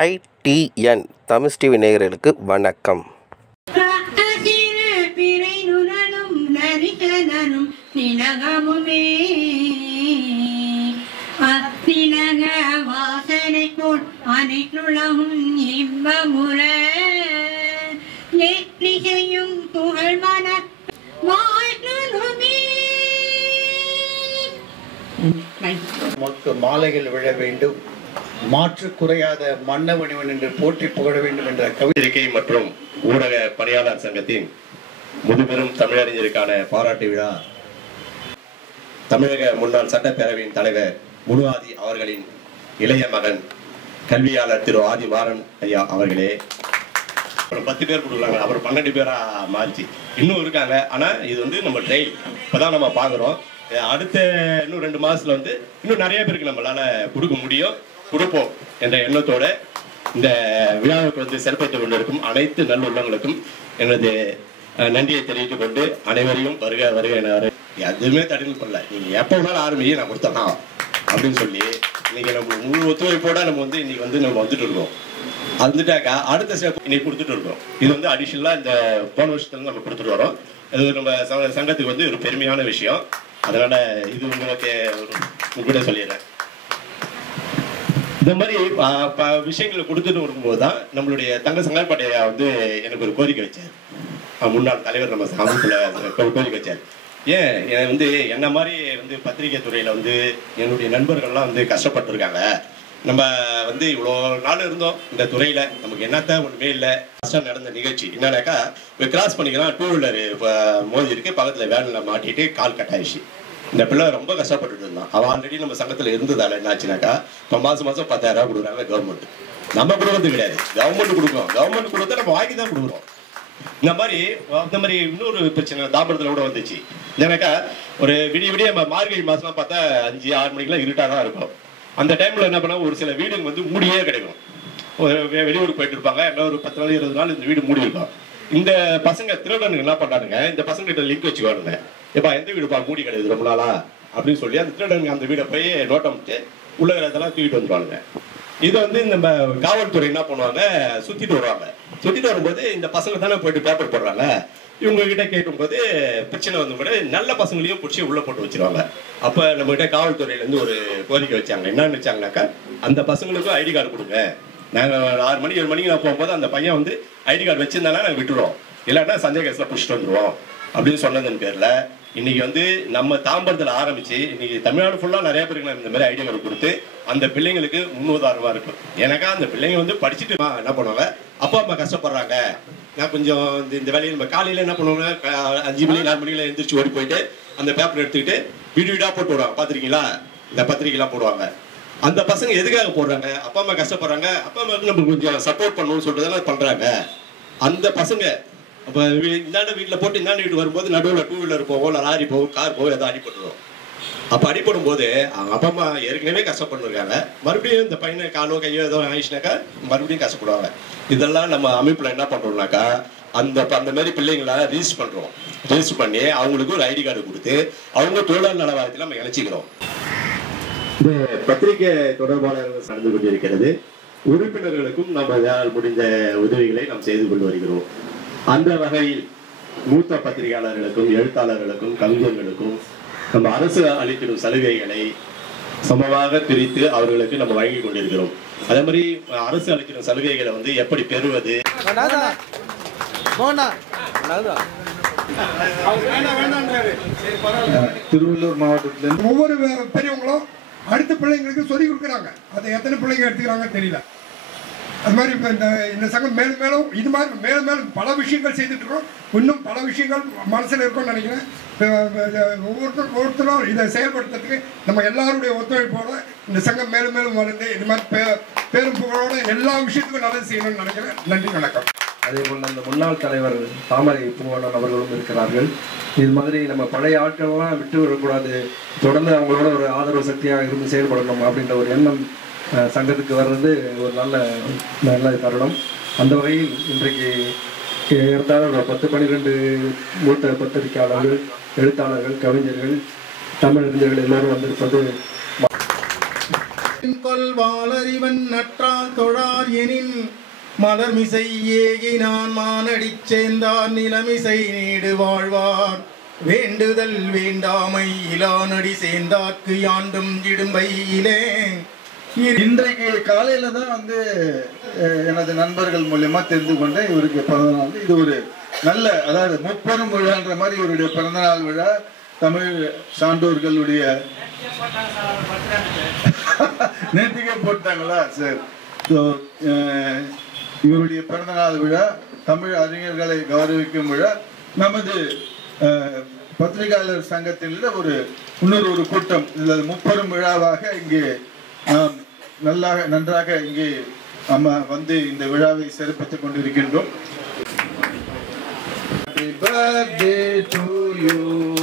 ITN Tamil TV நேயர்களுக்கு வணக்கம். மாலைகள் விழ வேண்டும், மாற்று குறையாத மன்னவனிவன் என்று போற்றி புகழ வேண்டும் என்ற கவிதை மற்றும் ஊடக பணியாளர் சங்கத்தின் முதுபெரும் தமிழறிஞருக்கான பாராட்டு விழா தமிழக முன்னாள் சட்டப்பேரவையின் தலைவர் முனுஆதி அவர்களின் இளைய மகன் கல்வியாளர் திரு ஆதி மாறன் ஐயா அவர்களே. ஒரு 10 பேர் கொடுக்குறாங்க, அவர் 12 பேரா மாறிச்சு. இன்னும் இருக்காங்க. ஆனா இது நம்ம ட்ரெயில் இப்பதான் நம்ம பாக்குறோம். அடுத்த இன்னும் 2 மாசத்துல இன்னும் நிறைய பேருக்கு நம்மளால கொடுக்க முடியும், கொடுப்போம் என்ற எண்ணத்தோட இந்த விழாவுக்கு சிறப்பித்துக் கொண்டிருக்கும் அனைத்து நல்லுள்ளங்களுக்கும் எனது நன்றியை தெரிவித்துக் கொண்டு அனைவரையும் வருக வருக என எதுவுமே தடுக்கல் பண்ணல. நீங்க எப்ப வேணாலும் ஆரம்பிங்க, நான் கொடுத்தேன்னா அப்படின்னு சொல்லி இன்னைக்கு நம்ம முழு ஒத்துழைப்போட நம்ம இன்னைக்கு நம்ம வந்துட்டு இருக்கோம். வந்துட்டாக்கா அடுத்த ஸ்டெப் இன்னைக்கு கொடுத்துட்டு இருக்கோம். இது அடிஷனலா இந்த போன வருஷத்துல நம்ம கொடுத்துட்டு வரோம். இது நம்ம சங்கத்துக்கு ஒரு பெருமையான விஷயம். அதனால இது உங்களுக்கு உங்ககிட்ட சொல்லிடுறேன். இந்த மாதிரி விஷயங்களை கொடுத்துட்டு வரும்போது தான் நம்மளுடைய தங்க சங்கல்பாட்டையா எனக்கு ஒரு கோரிக்கை வச்சார். முன்னாள் தலைவர் நம்ம அமைப்புல கோரிக்கை வச்சார். ஏன் என்ன மாதிரி பத்திரிகை துறையில என்னுடைய நண்பர்கள்லாம் கஷ்டப்பட்டுருக்காங்க. நம்ம இவ்வளோ நாள் இருந்தோம் இந்த துறையில, நமக்கு என்னத்த ஒண்ணுமே இல்லை. கஷ்டம் நடந்த நிகழ்ச்சி என்னன்னாக்கா, கிராஸ் பண்ணிக்கலாம், 2 வீலர் மோதி இருக்கு, பக்கத்துல வேன்ல மாட்டிட்டு கால் கட் ஆயிடுச்சு. இந்த பிள்ளை ரொம்ப கஷ்டப்பட்டுட்டு இருந்தான். அவன் ஆல்ரெடி நம்ம சங்கத்துல இருந்ததால என்ன ஆச்சுனாக்கா, இப்போ மாசம் 10,000 ரூபாய் கொடுக்குறாங்க கவர்மெண்ட். நம்ம கொடுக்கறது கிடையாது, கவர்மெண்ட் கொடுக்கும். கவர்மெண்ட் கொடுத்தா நம்ம வாங்கி தான் கொடுக்குறோம். இந்த மாதிரி இன்னொரு பிரச்சனை தாம்பரத்துல கூட வந்துச்சு. ஏன்னாக்கா ஒரு விடிய மார்கழி மாசம்லாம் பார்த்தா 5-6 மணிக்கெல்லாம் இருட்டாதான் இருக்கும். அந்த டைம்ல என்ன பண்ணா, ஒரு சில வீடுங்க மூடியே கிடைக்கும். வெளியூருக்கு போயிட்டு இருப்பாங்க, என்ன ஒரு 10 நாள் 20 நாள் இந்த வீடு மூடி இருக்கும். இந்த பசங்க திருடனுக்கு என்ன பண்ணானுங்க, இந்த பசங்க கிட்ட லிங்க் வச்சுக்குவானுங்க. எப்பா எந்த வீடுப்பா மூடி கிடையாது ரொம்ப நாளா அப்படின்னு சொல்லி அந்த திருடனுக்கு அந்த வீடை போய் நோட்டம் வச்சு உள்ள இதெல்லாம் தூக்கிட்டு வந்துருவானுங்க. இது நம்ம காவல்துறை என்ன பண்ணுவாங்க, சுத்திட்டு வருவாங்க. சுத்திட்டு வரும்போது இந்த பசங்க தானே போயிட்டு பேப்பர் போடுறாங்க. இவங்க கிட்ட கேட்கும்போது பிரச்சனை கூட நல்ல பசங்களையும் பிடிச்சி உள்ள போட்டு வச்சிருவாங்க. அப்ப நம்ம கிட்ட காவல்துறையில ஒரு கோரிக்கை வச்சாங்க. என்னன்னு வச்சாங்கன்னாக்கா, அந்த பசங்களுக்கும் ஐடி கார்டு கொடுங்க. நாங்க 6 மணி 7 மணிக்கு நான் போகும்போது அந்த பையன் ஐடி கார்டு வச்சிருந்தாங்கன்னா நாங்க விட்டுருவோம், இல்லைன்னா சந்தேக கேஸ்ல புடிச்சிட்டு வந்துருவோம் அப்படின்னு சொன்னதன் பேர்ல இன்னைக்கு நம்ம தாம்பரத்துல ஆரம்பிச்சு இன்னைக்கு தமிழ்நாடு ஃபுல்லா நிறைய பேருக்கு இந்த மாதிரி ஐடி கார்டு கொடுத்து அந்த பிள்ளைங்களுக்கு முன்னுதாரணமா இருக்கும். எனக்கா அந்த பிள்ளைங்க படிச்சுட்டு என்ன பண்ணுவாங்க, அப்பா அம்மா கஷ்டப்படுறாங்க, நான் கொஞ்சம் இந்த வேலையை நம்ம காலையில என்ன பண்ணுவாங்க, 5 மணி 4 மணில எழுந்திரிச்சு ஓடி போயிட்டு அந்த பேப்பர் எடுத்துக்கிட்டு வீடு வீடா போட்டு விடுவாங்க. பாத்திருக்கீங்களா, இந்த பத்திரிகைலாம் போடுவாங்க. அந்த பசங்க எதுக்காக போடுறாங்க, அப்பா அம்மா கஷ்டப்படுறாங்க, அப்பா அம்மாவுக்கு நம்ம கொஞ்சம் சப்போர்ட் பண்ணணும்னு சொல்றதெல்லாம் பண்றாங்க. அந்த பசங்க அப்ப இந்தாண்ட வீட்டுல போட்டு இந்தாண்ட வீட்டு வரும்போது நடுவில் 2 வீலர் போவோம், இல்லை லாரி போவோம், கார் போவோம், ஏதோ அடிபட்டுருவோம். அப்ப அடிப்படும் போது அவங்க அப்பா அம்மா ஏற்கனவே கஷ்டப்பட்டுருக்காங்க, மறுபடியும் இந்த பையனை காலோ கையோ ஏதோ ஆயிடுச்சுனாக்கா மறுபடியும் கஷ்டப்படுவாங்க. இதெல்லாம் நம்ம அமைப்புல என்ன பண்றோம்னாக்கா, அந்த மாதிரி பிள்ளைங்களை ரிஜிஸ்டர் பண்றோம். ரிஜிஸ்டர் பண்ணி அவங்களுக்கு ஒரு ஐடி கார்டு கொடுத்து அவங்க தொழிலாளர் நல வாரியத்தில் நம்ம இணைச்சிக்கிறோம். இந்த பத்திரிகை தொடர்பாளர்கள் நடந்து கொண்டிருக்கிறது. உறுப்பினர்களுக்கும் நம்ம முடிந்த உதவிகளை நாம் செய்து கொண்டு வருகிறோம். அந்த வகையில் மூத்த பத்திரிகையாளர்களுக்கும் எழுத்தாளர்களுக்கும் கவிஞர்களுக்கும் நம்ம அரசு அளிக்கும் சலுகைகளை சமமாக பிரித்து அவர்களுக்கு நம்ம வழங்கி கொண்டிருக்கிறோம். அதே மாதிரி அரசு அளிக்கிற சலுகைகளை எப்படி பெறுவது, திருவள்ளூர் மாவட்டத்தில் ஒவ்வொரு பெரியவங்களும் அடுத்த பிள்ளைங்களுக்கு சொல்லி கொடுக்குறாங்க. அதை எத்தனை பிள்ளைங்க எடுத்துக்கிறாங்க தெரியல. அது மாதிரி இப்போ இந்த சங்கம் மேலும் மேலும் இது மாதிரி மேலும் மேலும் பல விஷயங்கள் செய்துட்டு இருக்கோம். இன்னும் பல விஷயங்கள் மனசில் இருக்கும்னு நினைக்கிறேன். ஒவ்வொருத்தரும் இதை செயல்படுத்துறதுக்கு நம்ம எல்லாருடைய ஒத்துழைப்போட இந்த சங்கம் மேலும் மேலும் வளர்ந்து இது மாதிரி பேரும் புகழோட எல்லா விஷயத்துக்கும் நல்லது செய்யணும்னு நினைக்கிறேன். நன்றி, வணக்கம். அதே போல் அந்த முன்னாள் தலைவர் தாமரை பூவண்ணன் அவர்களும் இருக்கிறார்கள். இது மாதிரி நம்ம பழைய ஆட்கள்லாம் விட்டு விடக்கூடாது, தொடர்ந்து அவங்களோட ஒரு ஆதரவு சக்தியாக இருந்து செயல்படணும் அப்படின்ற ஒரு எண்ணம் சங்கத்துக்கு வர்றது ஒரு நல்ல தருணம். அந்த வகையில் இன்றைக்கு இருந்தாலும் ஒரு 10-12 மூத்த பத்திரிகையாளர்கள், எழுத்தாளர்கள், கவிஞர்கள், தமிழறிஞர்கள் எல்லோரும் வந்திருப்பது கொள்வாளறிவன் நற்றார் தொழார் எனின் மலர்மிசை ஏகினான் மானடிச் சேர்ந்தார் நிலமிசை நீடு வாழ்வார் வேண்டுதல் வேண்டாமை இலானடி சேர்ந்தார்க்கு யாண்டும் இடும்பையிலே. இன்றைக்கு காலையில தான் வந்து எனது நண்பர்கள் மூலியமா தெரிந்து கொண்டேன் இவருக்கு பிறந்தநாள். இது ஒரு நல்ல, அதாவது முப்பெரும் விழான்ற மாதிரி இவருடைய பிறந்தநாள் விழா. தமிழ் சான்றோர்களுடைய நேர்த்திக்கே போட்டாங்களா? சரி. ஸோ இவருடைய பிறந்தநாள் விழா, தமிழ் அறிஞர்களை கௌரவிக்கும் விழா. நமது பத்திரிகையாளர் சங்கத்தில் இன்னொரு கூட்டம், இதில் முப்பெரும் விழாவாக இங்கே நாம் நன்றாக இங்கே நம்ம வந்து இந்த விழாவை சிறப்பித்துக் கொண்டிருக்கின்றோம்.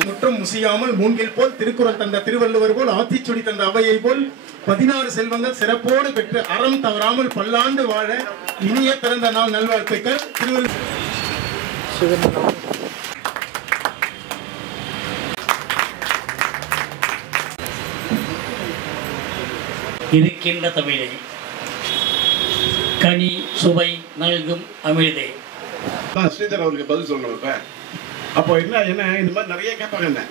முற்றும் முசியாமல் மூங்கில் போல் திருக்குறள் தந்த திருவள்ளுவர் போல் ஆத்திச்சுடி தந்த அவையை போல் 16 செல்வங்கள் சிறப்போடு பெற்று அறம் தவறாமல் பல்லாண்டு வாழ இனிய பிறந்த நாள் நல்வாழ்த்துக்கள். இருக்கின்ற தமிழே, கனி சுவை நல்கும் அமிழ்தே. ஸ்ரீதர் அவருக்கு பதில் சொல்லணும். இப்போ அப்போ என்ன இந்த மாதிரி நிறைய கேட்பாங்க. என்ன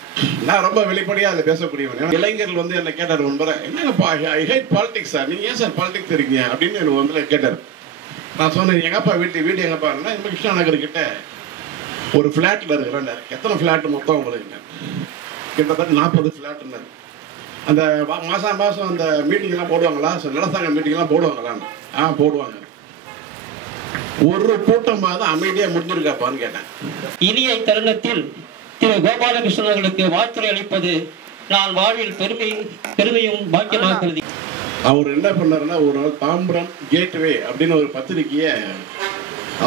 நான் ரொம்ப வெளிப்படையாக அதை பேசக்கூடியவன். இளைஞர்கள் வந்து என்ன கேட்டார் முன்பரை, என்னங்கப்பா ஐ ஹேட் பாலிடிக்ஸ் சார், நீங்கள் ஏன் சார் பாலிடிக்ஸ் இருக்கீங்க அப்படின்னு எனக்கு வந்து கேட்டார். நான் சொன்னேன், எங்கப்பா வீடு எங்கப்பா இருந்தால் இந்த கிருஷ்ணா நகர் கிட்ட ஒரு ஃப்ளாட்டில் இருக்கிறேன். எத்தனை ஃப்ளாட்டு மொத்தம் உங்களுக்கு? கிட்டத்தட்ட 40 ஃப்ளாட்டுன்னு. அந்த மாதம் அந்த மீட்டிங்லாம் போடுவாங்களா? நிலசாங்க மீட்டிங்லாம் போடுவாங்களா? போடுவாங்க. ஒரு கூட்டமாக அமைதியாக முடிஞ்சிருக்காப்பான்னு கேட்டேன். இனிய தருணத்தில் திரு கோபாலகிருஷ்ணன் அவர்களுக்கு வாழ்த்துறை அளிப்பது நான் வாழ்வில் பெருமையும் பாக்கியமாக கருதி. அவர் என்ன பண்ணாருன்னா, ஒரு நாள் தாம்பரம் கேட்வே அப்படின்னு ஒரு பத்திரிகையை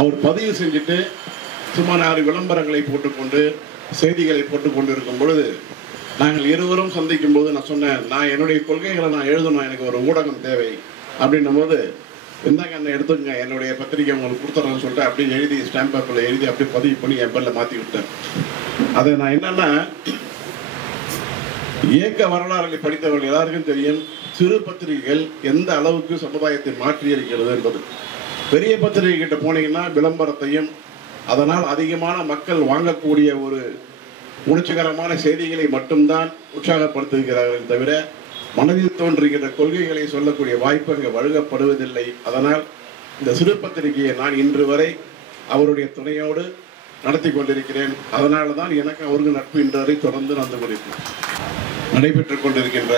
அவர் பதிவு செஞ்சுட்டு சும்மா 4 விளம்பரங்களை போட்டுக்கொண்டு செய்திகளை போட்டுக்கொண்டு இருக்கும் பொழுது நாங்கள் இருவரும் சந்திக்கும் போது நான் சொன்னேன், நான் என்னுடைய கொள்கைகளை நான் எழுதணும், எனக்கு ஒரு ஊடகம் தேவை அப்படின்னும் போது, இருந்தாங்க என்ன எடுத்துங்க, என்னுடைய பத்திரிகை உங்களுக்கு கொடுத்துறேன்னு சொல்லிட்டு அப்படியே எழுதி ஸ்டாம்ப் பேப்பரில் எழுதி அப்படியே பதிவு பண்ணி என் பேரில் மாற்றி விட்டேன். அதை நான் என்னன்னா, இயக்க வரலாறுகளை படித்தவர்கள் எல்லாருக்கும் தெரியும் சிறு பத்திரிகைகள் எந்த அளவுக்கு சமுதாயத்தை மாற்றி இருக்கிறது என்பது. பெரிய பத்திரிகை கிட்ட போனீங்கன்னா விளம்பரத்தையும் அதனால் அதிகமான மக்கள் வாங்கக்கூடிய ஒரு உணர்ச்சிகரமான செய்திகளை மட்டும்தான் உற்சாகப்படுத்துகிறார்கள் தவிர மனதில் தோன்றுகின்ற கொள்கைகளை சொல்லக்கூடிய வாய்ப்பு அங்கே வழங்கப்படுவதில்லை. அதனால் இந்த சிறு பத்திரிகையை நான் இன்று வரை அவருடைய துணையோடு நடத்தி கொண்டிருக்கிறேன். அதனால தான் எனக்கு அவருக்கு நட்பு இன்று வரை தொடர்ந்து நடைபெற்றுக் கொண்டிருக்கின்ற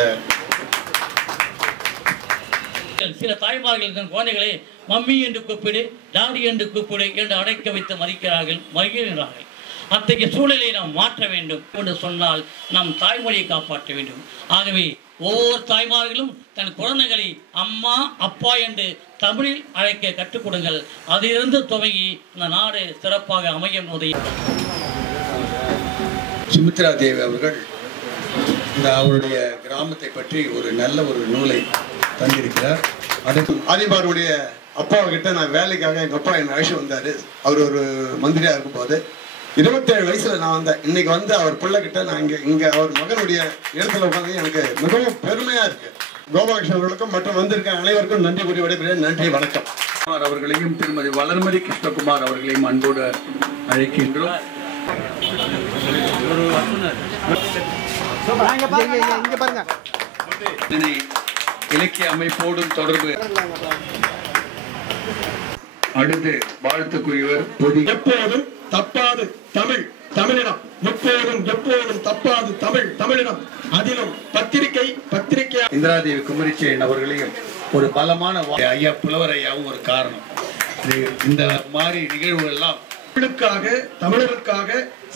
சில தாய்மார்கள் தன் குழந்தைகளை மம்மி என்று கூப்பிடு, டாடி என்று கூப்பிடு என்று அடைக்க வைத்து மறுக்கிறார்கள். அத்தகைய சூழலை நாம் மாற்ற வேண்டும் என்று சொன்னால் நம் தாய்மொழியை காப்பாற்ற வேண்டும். ஆகவே ஒவ்வொரு தாய்மார்களும் தன் குழந்தைகளை அம்மா அப்பா என்று தமிழில் அழைக்க கற்றுக் கொடுங்கள். அதிலிருந்து துவங்கி இந்த நாடு சிறப்பாக அமையும். சுமித்ரா தேவி அவர்கள் அவருடைய கிராமத்தை பற்றி ஒரு நல்ல ஒரு நூலை தந்திருக்கிறார். அதுக்கு ஆதிபாருடைய அப்பாவுக்கிட்ட நான் வேலைக்காக எங்கள் அப்பா என்னை அழைச்சி வந்தார். அவர் ஒரு மந்திரியாக இருக்கும்போது 27 வயசுல நான் வந்தேன். இன்னைக்கு வந்து அவர் பிள்ளைகிட்ட நான் இங்கே அவர் மகனுடைய இடத்துல உட்காந்து எனக்கு மிகவும் பெருமையாக இருக்கு. கோபாலகிருஷ்ணன் அவர்களுக்கும் மற்றும் வந்திருக்க அனைவருக்கும் நன்றி கூறி விடைபெறுகிறேன். நன்றி, வணக்கம். அவர்களையும் திருமதி வளர்மதி கிருஷ்ணகுமார் அவர்களையும் அன்போடு அழைக்கின்றோம். இலக்கிய அமைப்போடும் தொடர்பு. அடுத்து வாழ்த்துக்குரியவர் எப்போதும் தப்பாது தமிழினம், எப்போதும் தப்பாது தமிழினம், அதிலும் பத்திரிகை இந்திராதேவி குமரிச்செயன் அவர்களையும் ஒரு பலமான ஐயா புலவர் ஐயாவும் ஒரு காரணம். இந்த மாதிரி நிகழ்வுகள் எல்லாம் தமிழர்களுக்காக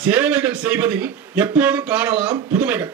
சேவைகள் செய்வதில் எப்போதும் காணலாம் புதுமைகள்.